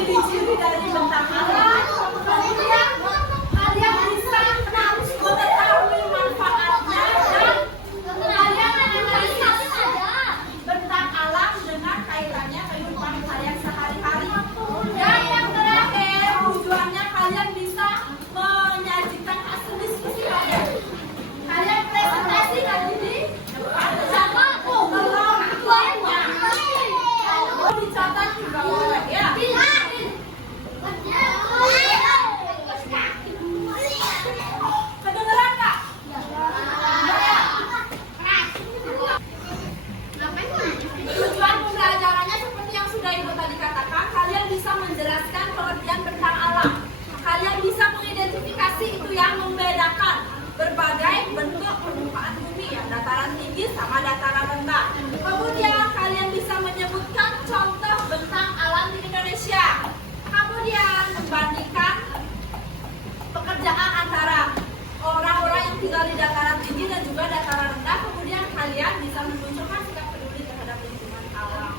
ciri-ciri dari bentang alam. Kemudian kalian bisa mengetahui manfaatnya dan kalian menganalisis bentang alam dengan kaitannya kehidupan kalian sehari-hari. Dan yang terakhir, tujuannya kalian bisa menyajikan hasil diskusi kalian. Kalian presentasi nanti di depan sama kelompoknya. Dicatat juga boleh ya. Kedengeran nggak? Tujuan pembelajarannya seperti yang sudah Ibu tadi katakan, kalian bisa menjelaskan pengertian bentang alam. Kalian bisa mengidentifikasi itu yang membedakan berbagai bentuk permukaan bumi ya, dataran tinggi sama dataran rendah. Kemudian kalian bisa menyebutkan contoh bentang alam di Indonesia. Kemudian membandingkan pekerjaan antara orang-orang yang tinggal di dataran tinggi dan juga dataran rendah. Kemudian kalian bisa menunjukkan sikap peduli terhadap lingkungan alam.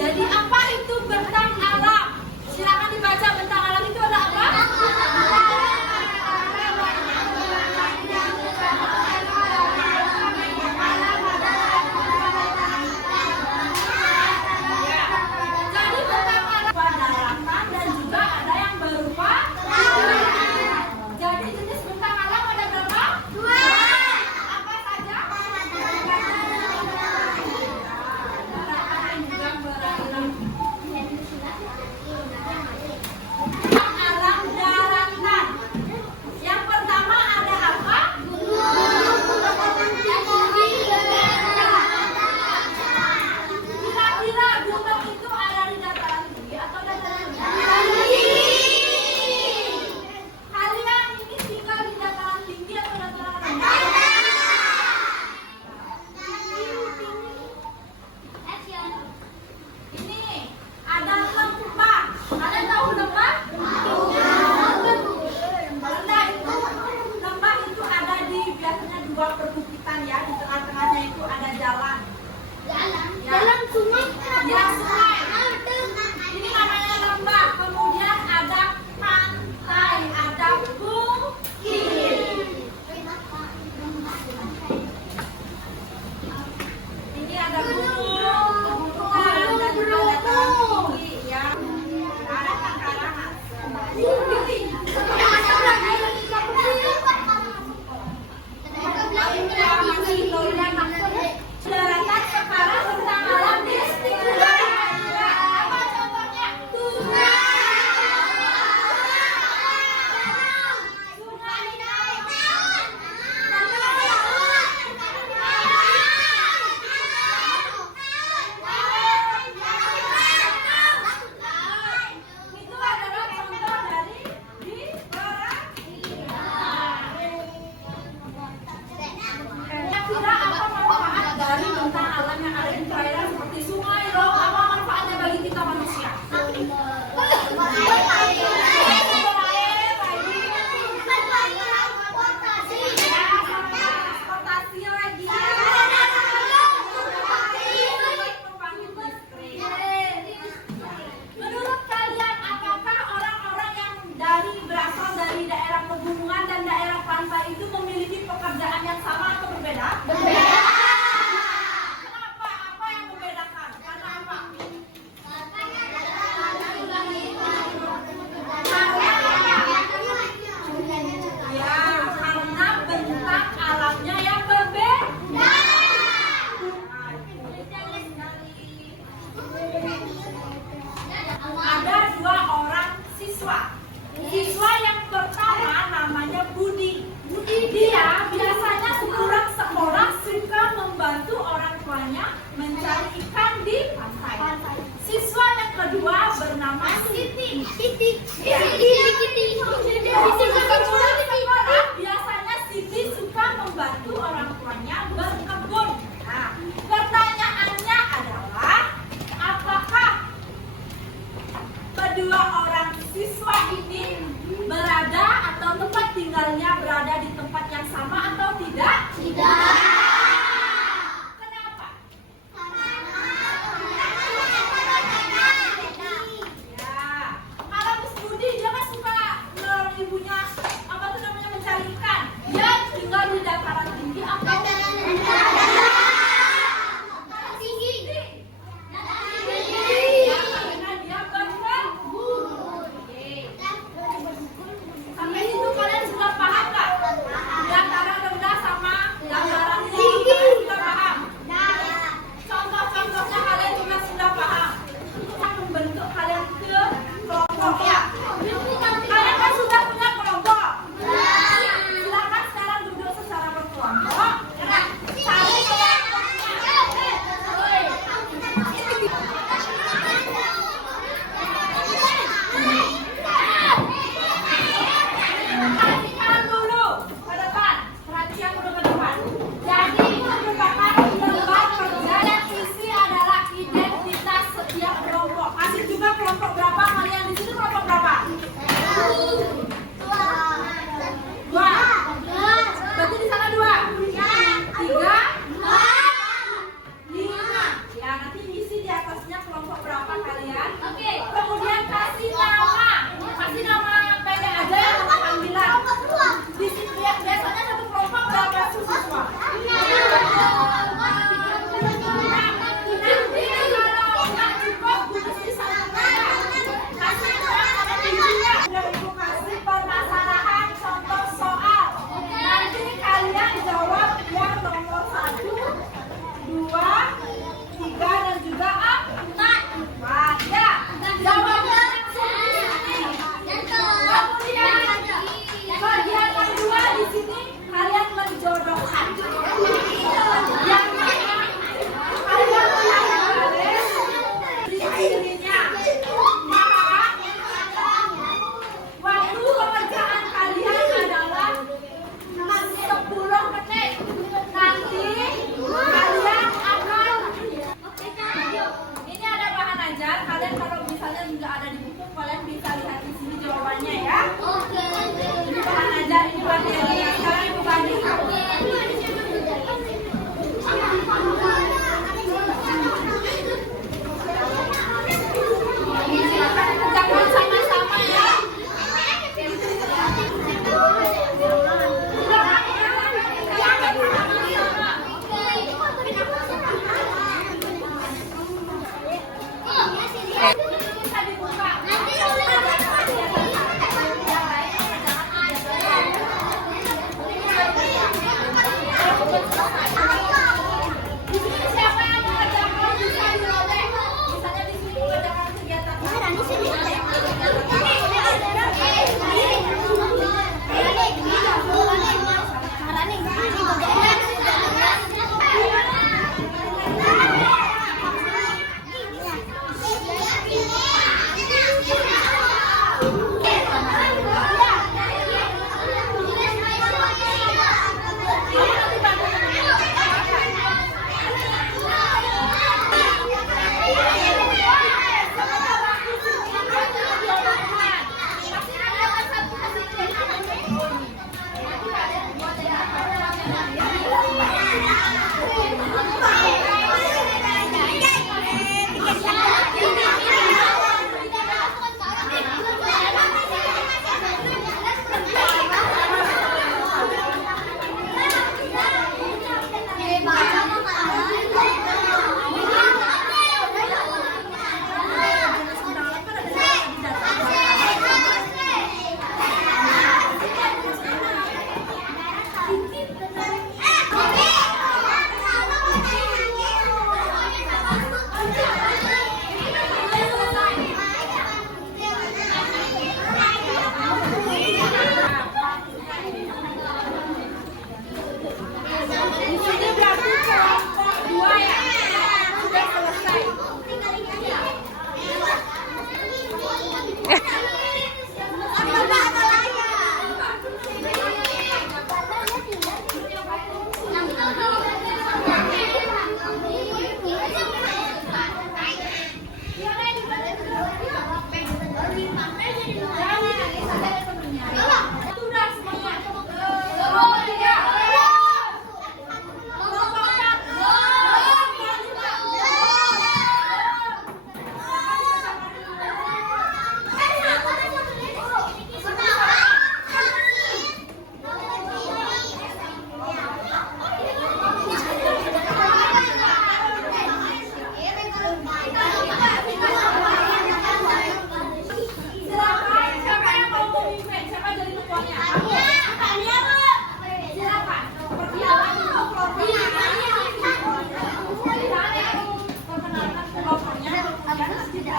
Jadi apa itu bentang alam? Silakan dibaca bentang alam itu ada apa? Jadi bentang alam daratan dan juga ada yang berupa jadi jenis bentang alam ada berapa? Dua. Apa saja? Daratan dan juga beralam. Alam daratan. Yang pertama ada apa? Kira-kira gunung itu ada di dataran tinggi atau dataran rendah? Kalian ini tinggal di dataran tinggi atau dataran rendah? Ini ada lembah. Kalian tahu lembah? Lembah itu ada di biasanya dua perbukitan ya, di tengah-tengahnya itu ada jalan. Jalan sungai. Ya, sungai. Ini namanya lembah. Kemudian ada pantai, ada bukit. Ini ada gunung, pegunungan dan juga dataran tinggi ya. Ada takaran. Daratan sekarang bentang alam di apa contohnya? Itu adalah contoh dari kira-kira apa manfaat dari bentang alam yang ada di perairan seperti sungai, laut? Apa manfaatnya bagi kita manusia? Transportasi lagi. Menurut kalian, apakah orang-orang yang berasal dari daerah pegunungan dan daerah pantai itu memiliki pekerjaan yang sama atau berbeda? Berbeda. Kenapa? Apa yang membedakan? Karena apa? Ya, karena bentang alamnya yang berbeda. Ada dua orang siswa. Siswa yang pertama namanya Budi. Dia biasanya seorang suka membantu orang tuanya mencari ikan di pantai. Siswa yang kedua bernama Siti. Biasanya Siti suka membantu orang tuanya berkebun. Nah, pertanyaannya adalah apakah kedua orang siswa ini berada atau tempat tinggalnya berada di tempat yang sama atau tidak? Tidak. Kenapa?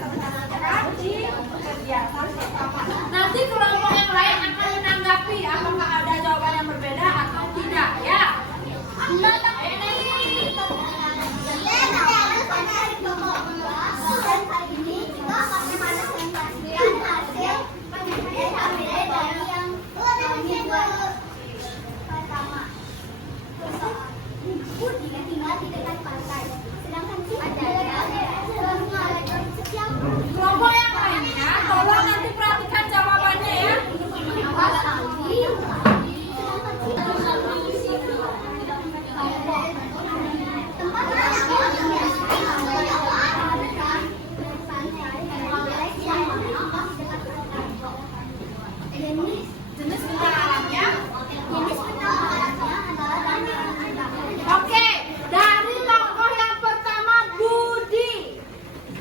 berdasarkan di kegiatan pertama. Nanti kelompok yang lain akan menanggapi apakah ada jawaban yang berbeda atau tidak, ya. Kelompok yang lainnya, tolong nanti perhatikan jawabannya ya. Jenis bentang alamnya. Oke, dari tokoh yang pertama Budi.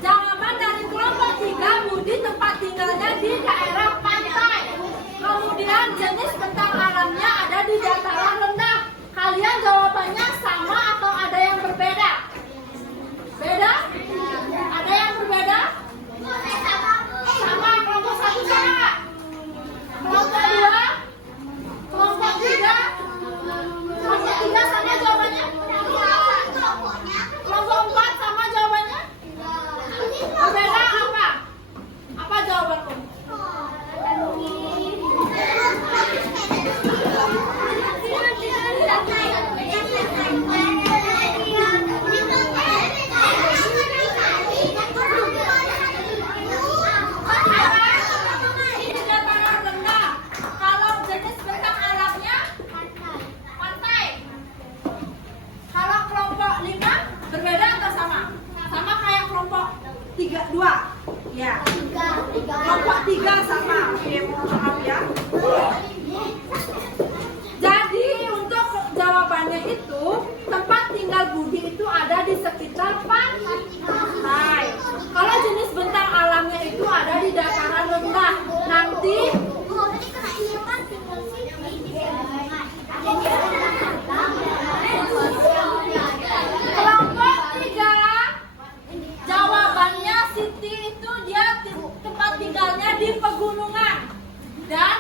Jawaban dari kelompok 3, Budi tempat tinggalnya di daerah pantai. Kemudian jenis bentang alamnya ada di dataran rendah. Kalian jawabannya sama atau ada yang berbeda? Beda? Ada yang berbeda? Sama. Kelompok 1 sama? Kelompok 2? Kelompok 3? Kelompok 3 sama jawabannya? Kelompok 4 sama jawabannya? Berbeda apa? Apa jawabanku? Ini dataran rendah. Kalau jenis bentang alamnya pantai. Kalau kelompok 5 berbeda atau sama? Sama kayak kelompok 2. Ya. Kelompok 3 sama. Oke, maaf ya. Jadi untuk jawabannya itu tempat tinggal Budi itu ada di sekitar pantai. Kalau jenis bentang alamnya itu ada di dataran rendah. Nanti kelompok 3 jawabannya Siti itu dia tempat tinggalnya di pegunungan. Dan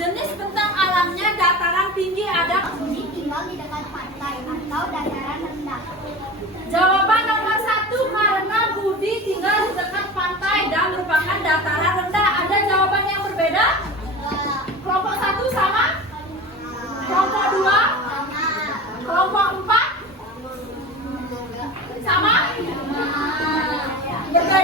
jenis bentang alamnya dataran tinggi ada. Budi tinggal di dekat pantai atau dataran rendah. Jawaban nomor 1 karena Budi tinggal di dekat pantai dan merupakan dataran rendah. Ada jawaban yang berbeda? Kelompok 1 sama? Kelompok 2? Kelompok 4? Sama? Berbeda?